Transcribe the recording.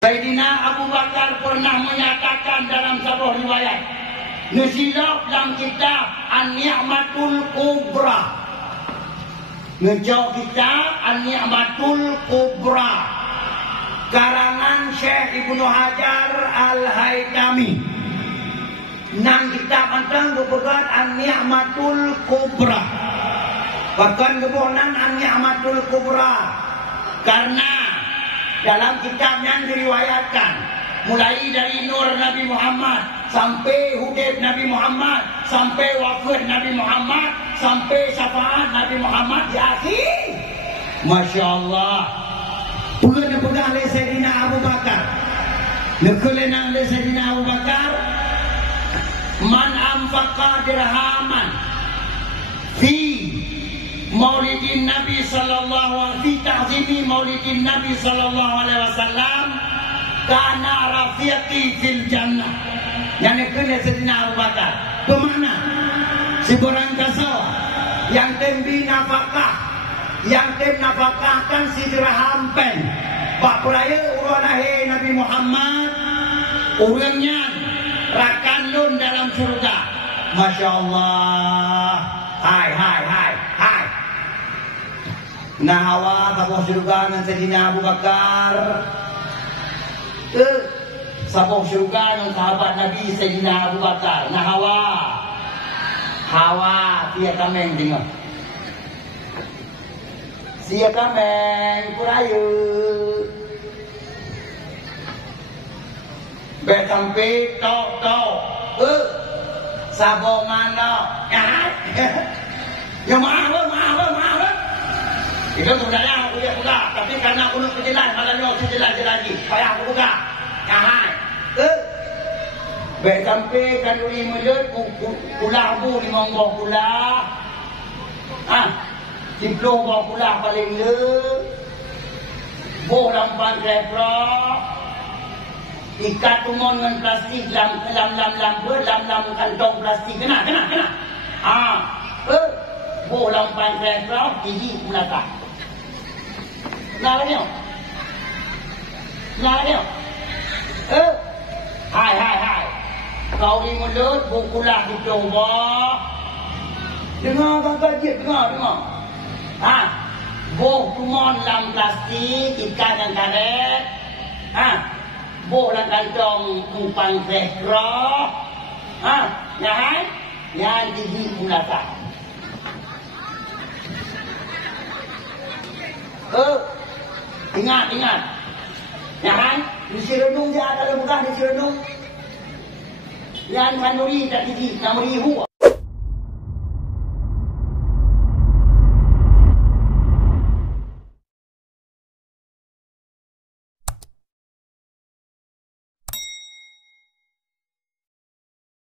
Sayyidina Abu Bakar pernah menyatakan dalam sebuah riwayat, "Nusilap dalam kitab An-Ni'matul Kubra." Ngejauh kitab An-Ni'matul Kubra karangan Syekh Ibnu Hajar Al-Haytami. Nang kitab antang kebetulan An-Ni'matul Kubra. Bahkan kebetulan An-Ni'matul Kubra karena dalam kitabnya diriwayatkan mulai dari Nur Nabi Muhammad sampai Hudib Nabi Muhammad sampai wafat Nabi Muhammad sampai syafaat Nabi Muhammad di akhir. Masya Allah. Pegang oleh Sayyidina Abu Bakar. Nekelenang oleh Sayyidina Abu Bakar. Man amfaqa dirhaman fi Maulidin Nabi sallallahu alaihi ta'zimi Maulidin Nabi sallallahu alaihi wasallam kana rafiqi fil jannah. Yang kena Sayyidina Abu Bakar. Bermakna si orang kasau yang tembi nafkah, yang tem nafkahkan si dirham pen. Bak peraya urang lahir Nabi Muhammad, orangnya rakanun dalam surga. Masya Allah. Hai. Nahawa sabuh surga dengan Sayyidina Abu Bakar. Sabuh surga dengan sahabat Nabi Sayyidina Abu Bakar. Nahawa. Hawa dia kameng dengar. Sia kameng purayu. Betampi tok. Sabuh mana? Ya maaf. Itu sebenarnya aku buka, tapi karena aku nak kejelas, makanya aku jelas lagi. Payah aku buka. Kahai. Baik sampai kanduri mulut, pulah bu di monggoh pulah. Ciploh bawah pulah paling le. Boh lampan reprok. Ikat tumon dengan plastik, lam kantong plastik. Kena. Boh lampan reprok, gigi melata. Kenapa dia? Hai. Kau di mulut, bukulah di coba. Dengar kakak, dengar. Boh tumon dalam plastik, ikan yang karet. Boh dalam kantong umpan reprok. Yang gigi melata. Ingat. Ya kan? Di renung dia ada bukan di renung. Yang kanuri tak gigi, 6.000.